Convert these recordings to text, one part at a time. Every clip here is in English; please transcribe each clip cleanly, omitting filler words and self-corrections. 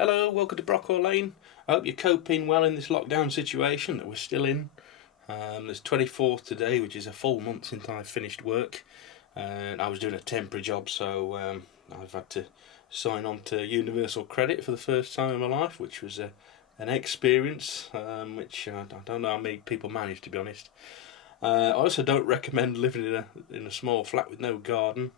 Hello, welcome to Brockwell Lane. I hope you're coping well in this lockdown situation that we're still in. It's 24th today, which is a full month since I finished work. And I was doing a temporary job, so I've had to sign on to Universal Credit for the first time in my life, which was an experience which I don't know how many people manage, to be honest. I also don't recommend living in a small flat with no garden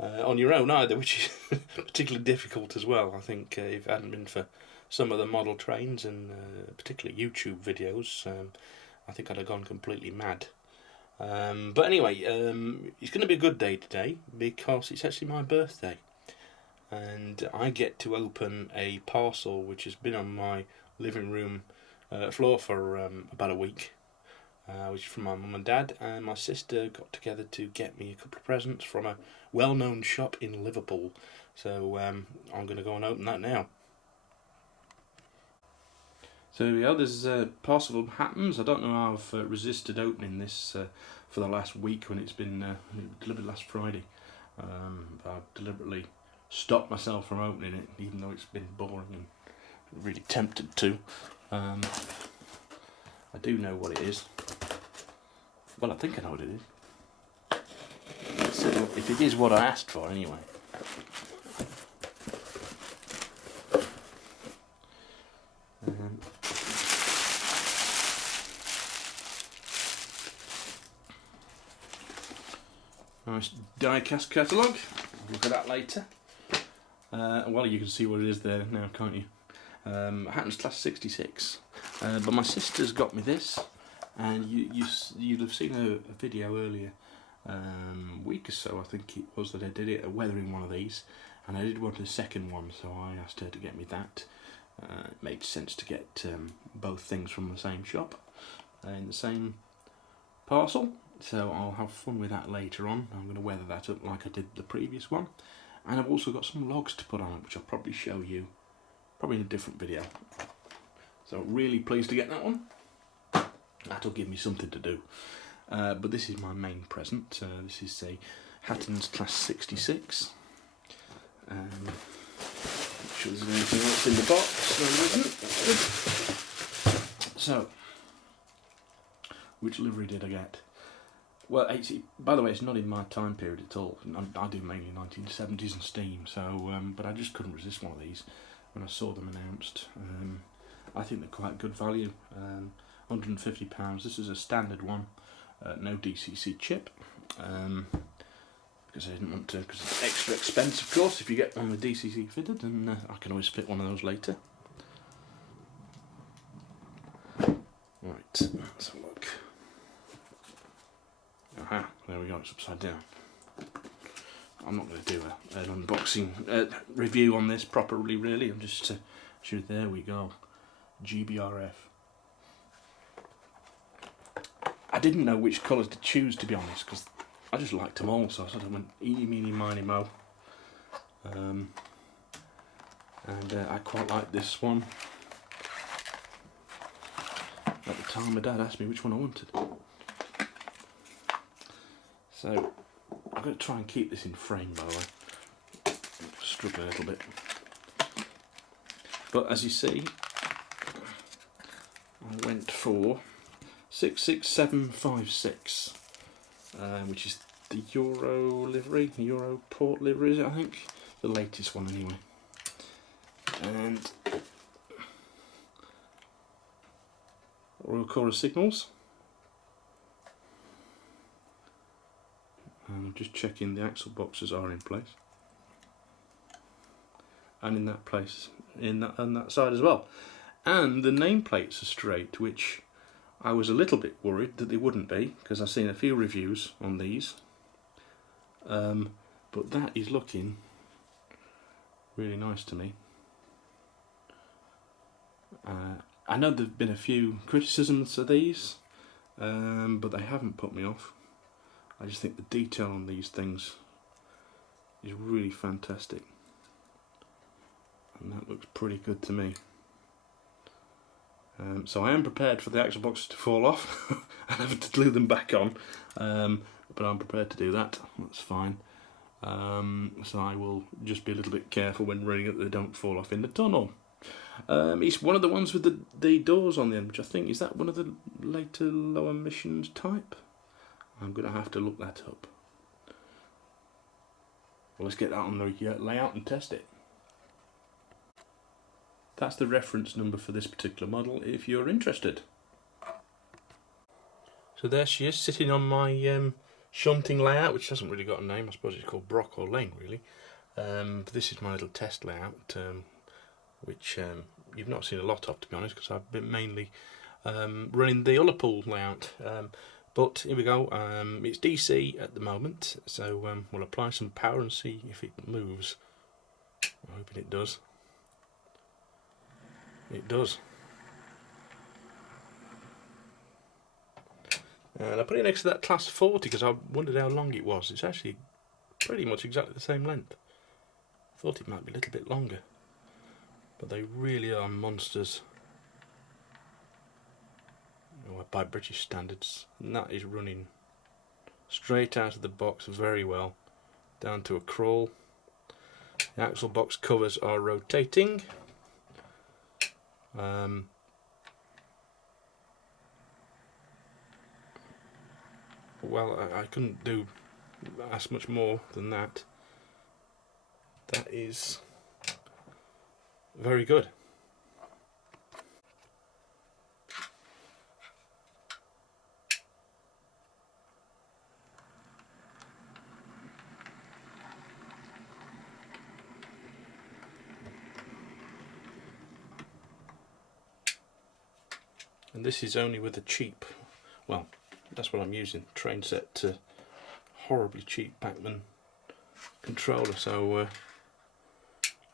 on your own either, which is particularly difficult as well. I think if it hadn't been for some of the model trains and particularly YouTube videos, I think I'd have gone completely mad. But anyway, it's going to be a good day today because it's actually my birthday, and I get to open a parcel which has been on my living room floor for about a week, which is from my mum and dad, and my sister got together to get me a couple of presents from a well-known shop in Liverpool. So I'm going to go and open that now. So yeah, there's a parcel from Hattons. I don't know how I've resisted opening this for the last week when it's been delivered last Friday. I've deliberately stopped myself from opening it, even though it's been boring and really tempted to. I do know what it is. Well, I think I know what it is. Let's see if it is what I asked for anyway. Nice die-cast catalogue. I'll look at that later. Well, you can see what it is there now, can't you? Hattons Class 66. But my sister's got me this, and you'd have seen a video earlier, week or so I think it was, that I did it, weathering one of these, and I did want a second one, so I asked her to get me that. It made sense to get both things from the same shop in the same parcel, so I'll have fun with that later on. I'm going to weather that up like I did the previous one, and I've also got some logs to put on it, which I'll probably show you probably in a different video. So really pleased to get that one. That'll give me something to do. But this is my main present. This is a Hattons Class 66. Sure there's anything else in the box. No, there isn't. That's good. So, which livery did I get? Well, by the way, it's not in my time period at all. I do mainly 1970s and steam. So, but I just couldn't resist one of these when I saw them announced. I think they're quite good value. £150. This is a standard one, no DCC chip. Because I didn't want to, because it's extra expense, of course, if you get one with DCC fitted, and I can always fit one of those later. Right, let's have a look. Aha, there we go, it's upside down. I'm not going to do an unboxing review on this properly, really. I'm just there we go. GBRF. I didn't know which colours to choose, to be honest, because I just liked them all, so I sort of went eeny, meeny, miny, mo. And I quite like this one. At the time, my dad asked me which one I wanted. So, I'm going to try and keep this in frame, by the way. I'm struggling a little bit. But as you see, I went for 66756, which is the Euro livery, Euro port livery, is it, I think? The latest one anyway. And Royal Corps signals. And I'm just checking the axle boxes are in place. And in that place, on that side as well. And the nameplates are straight, which I was a little bit worried that they wouldn't be, because I've seen a few reviews on these. But that is looking really nice to me. I know there have been a few criticisms of these, but they haven't put me off. I just think the detail on these things is really fantastic. And that looks pretty good to me. So I am prepared for the axle boxes to fall off and having to glue them back on, but I'm prepared to do that, that's fine. So I will just be a little bit careful when running it that they don't fall off in the tunnel. It's one of the ones with the doors on the end, which I think, is that one of the later low emissions type? I'm going to have to look that up. Well, let's get that on the layout and test it. That's the reference number for this particular model if you're interested. So there she is, sitting on my shunting layout, which hasn't really got a name. I suppose it's called Brock or Lane, really. This is my little test layout, which you've not seen a lot of, to be honest, because I've been mainly running the Ullapool layout. But here we go. It's DC at the moment, so we'll apply some power and see if it moves. I'm hoping it does. It does. And I put it next to that Class 40 because I wondered how long it was. It's actually pretty much exactly the same length. I thought it might be a little bit longer, but they really are monsters by British standards. And that is running straight out of the box very well, down to a crawl. The axle box covers are rotating. Well, I couldn't do as much more than that. That is very good. And this is only with a cheap, well, that's what I'm using, train set to horribly cheap Bachmann controller, so I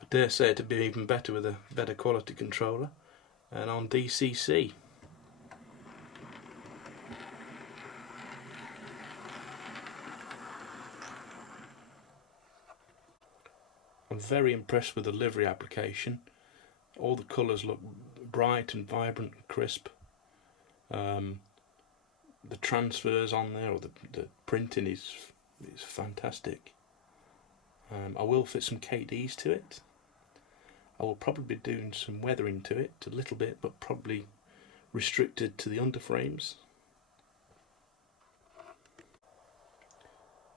dare say it'd be even better with a better quality controller and on DCC. I'm very impressed with the livery application. All the colours look bright and vibrant and crisp. The transfers on there, or the printing is fantastic. I will fit some KDs to it. I will probably be doing some weathering to it, a little bit, but probably restricted to the underframes.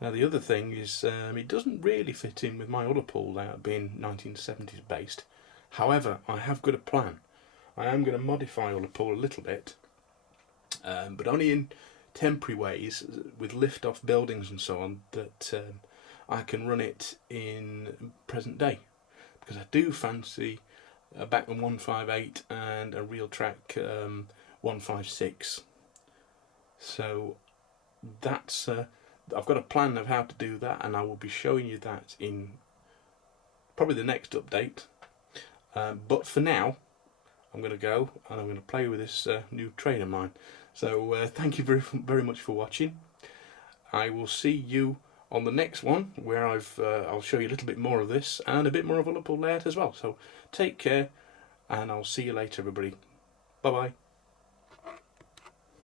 Now the other thing is, it doesn't really fit in with my Ullapool layout being 1970s based. However, I have got a plan. I am going to modify Ullapool a little bit, but only in temporary ways, with lift-off buildings and so on, that I can run it in present day. Because I do fancy a Bachmann 158 and a Realtrack 156. So that's I've got a plan of how to do that, and I will be showing you that in probably the next update. But for now, I'm going to go and I'm going to play with this new train of mine. So thank you very much for watching. I will see you on the next one, where I'll show you a little bit more of this and a bit more of Ullapool layout as well. So take care, and I'll see you later, everybody. Bye bye.